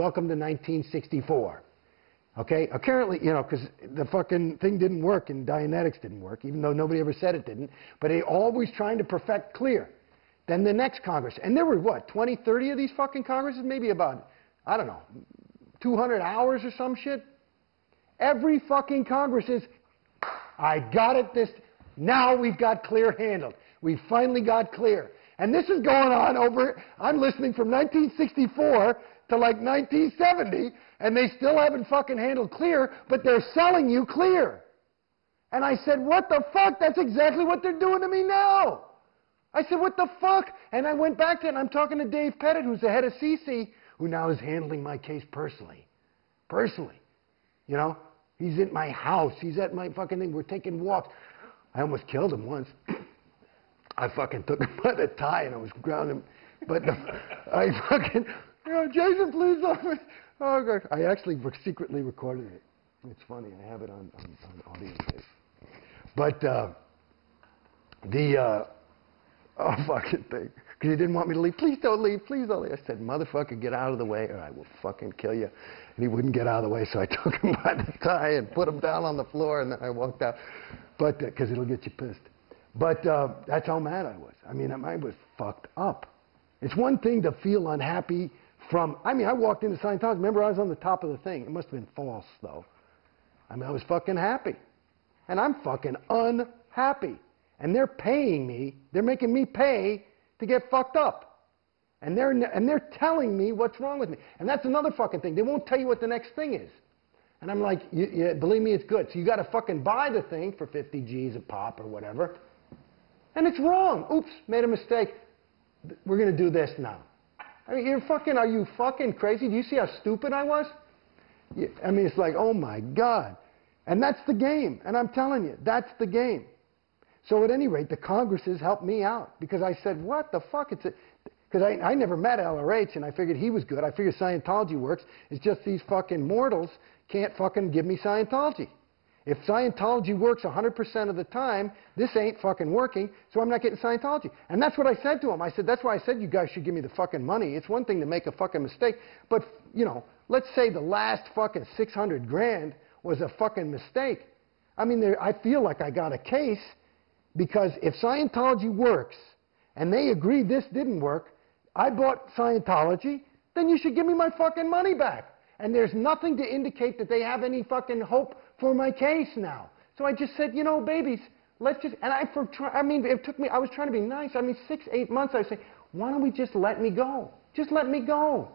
welcome to 1964. Okay? Apparently, you know, because the fucking thing didn't work and Dianetics didn't work, even though nobody ever said it didn't. But they always trying to perfect clear. Then the next Congress. And there were, what, 20, 30 of these fucking Congresses? Maybe about, I don't know, 200 hours or some shit? Every fucking Congress is, I got it this, now we've got clear handled. We finally got clear. And this is going on over, I'm listening from 1964 to like 1970, and they still haven't fucking handled clear, but they're selling you clear. And I said, what the fuck? That's exactly what they're doing to me now. I said, what the fuck? And I went back to it, and I'm talking to Dave Pettit, who's the head of CC, who now is handling my case personally. Personally. You know? He's at my house. He's at my fucking thing. We're taking walks. I almost killed him once. I fucking took him by the tie and I was grounding him. But I fucking, you know, Jason, please don't. Oh, God. I actually secretly recorded it. It's funny. I have it on audio tape. But oh, fucking thing. Because he didn't want me to leave. Please don't leave. Please don't leave. I said, motherfucker, get out of the way or I will fucking kill you. And he wouldn't get out of the way, so I took him by the tie and put him down on the floor, and then I walked out. But, because it'll get you pissed. But that's how mad I was. I mean, I was fucked up. It's one thing to feel unhappy from, I mean, I walked into Scientology. Remember, I was on the top of the thing. It must have been false, though. I mean, I was fucking happy. And I'm fucking unhappy. And they're paying me, they're making me pay to get fucked up. And they're telling me what's wrong with me. And that's another fucking thing. They won't tell you what the next thing is. And I'm like, believe me, it's good. So you got to fucking buy the thing for 50 G's a pop or whatever. And it's wrong. Oops, made a mistake. We're going to do this now. I mean, are you fucking crazy? Do you see how stupid I was? I mean, it's like, oh my God. And that's the game. And I'm telling you, that's the game. So at any rate, the Congresses helped me out. Because I said, what the fuck? Because I never met LRH, and I figured he was good. I figured Scientology works. It's just these fucking mortals can't fucking give me Scientology. If Scientology works 100% of the time, this ain't fucking working, so I'm not getting Scientology. And that's what I said to him. I said, that's why I said you guys should give me the fucking money. It's one thing to make a fucking mistake, but, you know, let's say the last fucking 600 grand was a fucking mistake. I mean, I feel like I got a case, because if Scientology works, and they agree this didn't work, I bought Scientology, then you should give me my fucking money back. And there's nothing to indicate that they have any fucking hope for my case now. So I just said, you know, babies, let's just, and I mean, it took me, I was trying to be nice. I mean, 6, 8 months, I was saying, why don't we just let me go? Just let me go.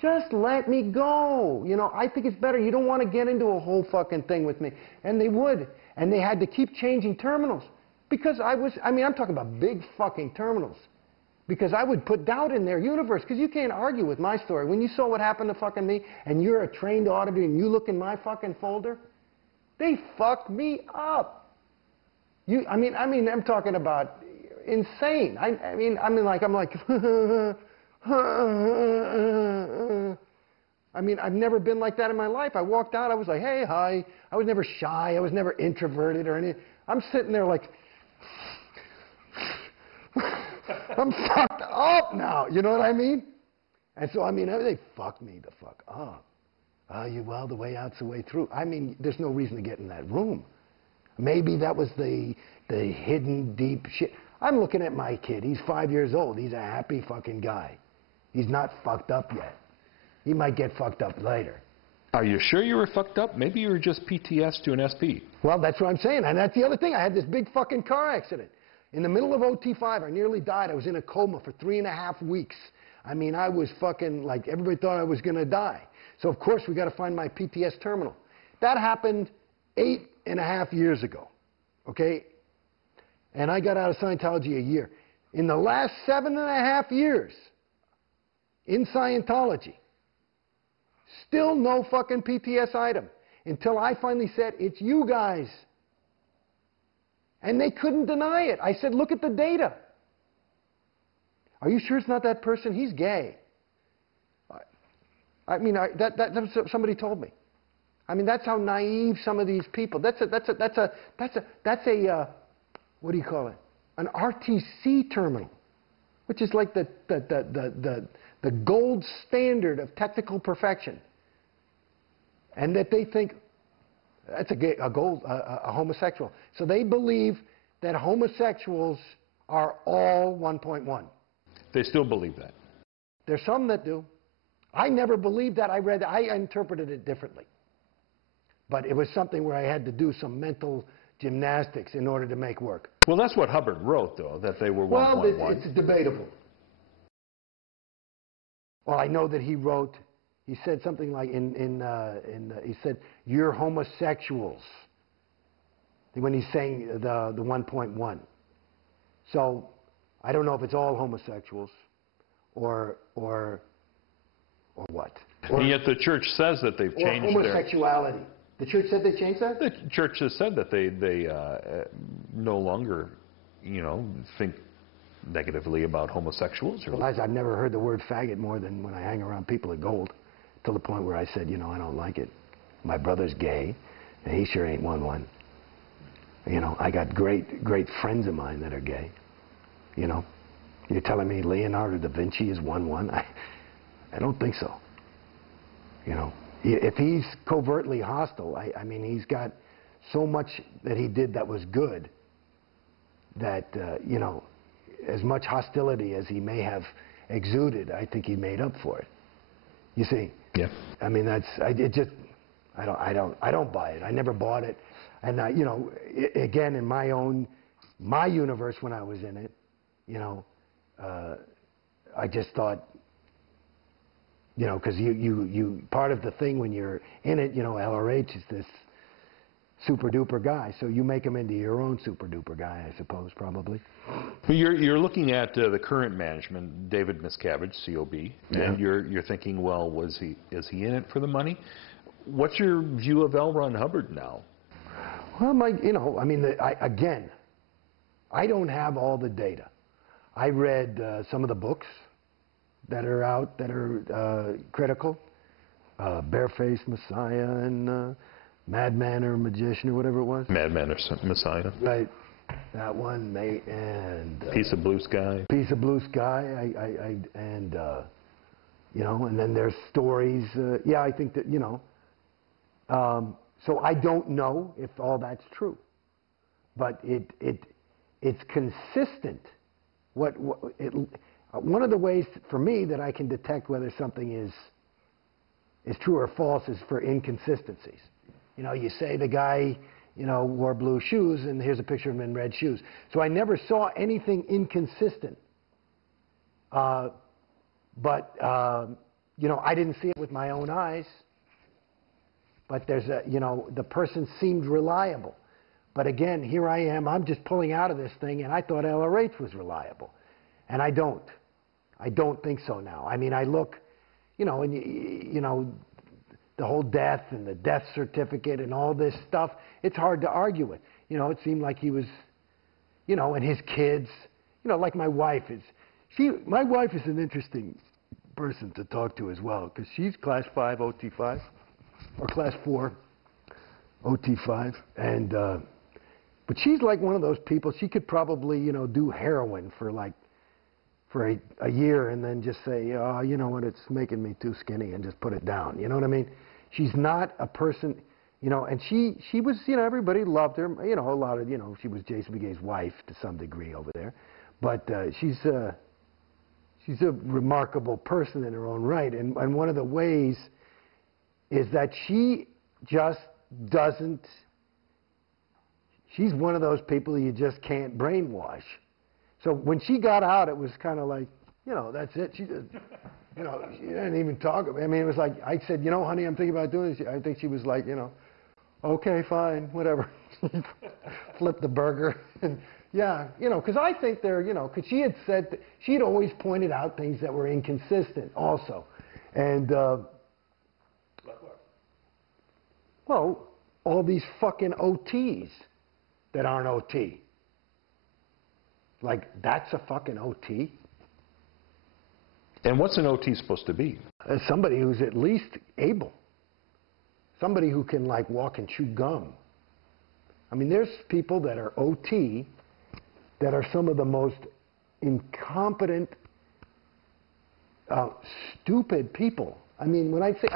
Just let me go. You know, I think it's better. You don't want to get into a whole fucking thing with me. And they would. And they had to keep changing terminals. Because I'm talking about big fucking terminals. Because I would put doubt in their universe. Because you can't argue with my story. When you saw what happened to fucking me, and you're a trained auditor, and you look in my fucking folder, they fucked me up. I'm talking about insane. I'm like, I mean, I've never been like that in my life. I walked out, I was like, hey, hi. I was never shy. I was never introverted or anything. I'm sitting there like, I'm fucked up now. You know what I mean? And so, I mean, they fucked me the fuck up. Well, the way out's the way through. I mean, there's no reason to get in that room. Maybe that was the hidden, deep shit. I'm looking at my kid. He's 5 years old. He's a happy fucking guy. He's not fucked up yet. He might get fucked up later. Are you sure you were fucked up? Maybe you were just PTS to an SP. Well, that's what I'm saying. And that's the other thing. I had this big fucking car accident. In the middle of OT5, I nearly died. I was in a coma for 3.5 weeks. I mean, I was fucking like, everybody thought I was going to die. So, of course, we got to find my PTS terminal. That happened 8.5 years ago, okay? And I got out of Scientology a year. In the last 7.5 years in Scientology, still no fucking PTS item until I finally said, it's you guys. And they couldn't deny it. I said, look at the data. Are you sure it's not that person? He's gay. I mean, that's what somebody told me. I mean, that's how naive some of these people. That's a what do you call it? An RTC terminal, which is like the the gold standard of technical perfection, and that they think that's a homosexual. So they believe that homosexuals are all 1.1. They still believe that. There's some that do. I never believed that. I interpreted it differently. But it was something where I had to do some mental gymnastics in order to make work. Well, that's what Hubbard wrote, though, that they were 1.1. Well, it's debatable. Well, I know that he wrote, he said something like he said, you're homosexuals, when he's saying the 1.1. So I don't know if it's all homosexuals or what. And yet the church says that they've changed homosexuality. The church said they changed that? The church has said that they no longer, think negatively about homosexuals. Well, I've never heard the word faggot more than when I hang around people at Gold, to the point where I said, I don't like it. My brother's gay, and he sure ain't 1-1. I got great friends of mine that are gay. You're telling me Leonardo da Vinci is 1-1? I don't think so. If he's covertly hostile, I mean, he's got so much that he did that was good that, as much hostility as he may have exuded, I think he made up for it. You see? Yeah. I mean, I don't buy it. I never bought it. And, again, in my universe when I was in it, I just thought, because you part of the thing when you're in it, LRH is this super duper guy, so you make him into your own super duper guy, I suppose, probably. Well, you're looking at the current management, David Miscavige, COB, and you're thinking, well, is he in it for the money? What's your view of L. Ron Hubbard now? Well, again, I don't have all the data. I read some of the books that are out that are critical, Barefaced Messiah and Madman or Magician or whatever it was. Madman or Messiah. Right, that one, mate, and Piece of Blue Sky. Piece of Blue Sky, and then there's stories. I think that so I don't know if all that's true, but it's consistent. One of the ways for me that I can detect whether something is true or false is for inconsistencies. You say the guy, wore blue shoes, and here's a picture of him in red shoes. So I never saw anything inconsistent. But I didn't see it with my own eyes. But there's the person seemed reliable. But again, here I am, I'm just pulling out of this thing, and I thought LRH was reliable. And I don't. I don't think so now. I mean, I look, and the whole death and the death certificate and all this stuff, it's hard to argue with. It seemed like he was, and his kids, like my wife is. My wife is an interesting person to talk to as well, because she's class 5 OT5, or class 4 OT5, and but she's like one of those people. She could probably, do heroin for a year and then just say, oh, you know what, it's making me too skinny, and just put it down. You know what I mean? She's not a person, and she was, everybody loved her. A lot of, she was Jason Beghe's wife to some degree over there. But she's a remarkable person in her own right. And one of the ways is that she just doesn't, she's one of those people you just can't brainwash. So when she got out, it was kind of like, that's it. She just, she didn't even talk. I mean, it was like, I said, honey, I'm thinking about doing this. I think she was like, okay, fine, whatever. Flip the burger. And yeah, because I think they're, because she had said, she had always pointed out things that were inconsistent also. And, well, all these fucking OTs that aren't OT. Like, that's a fucking OT? And what's an OT supposed to be? Somebody who's at least able. Somebody who can, walk and chew gum. I mean, there's people that are OT that are some of the most incompetent stupid people. I mean, when I think,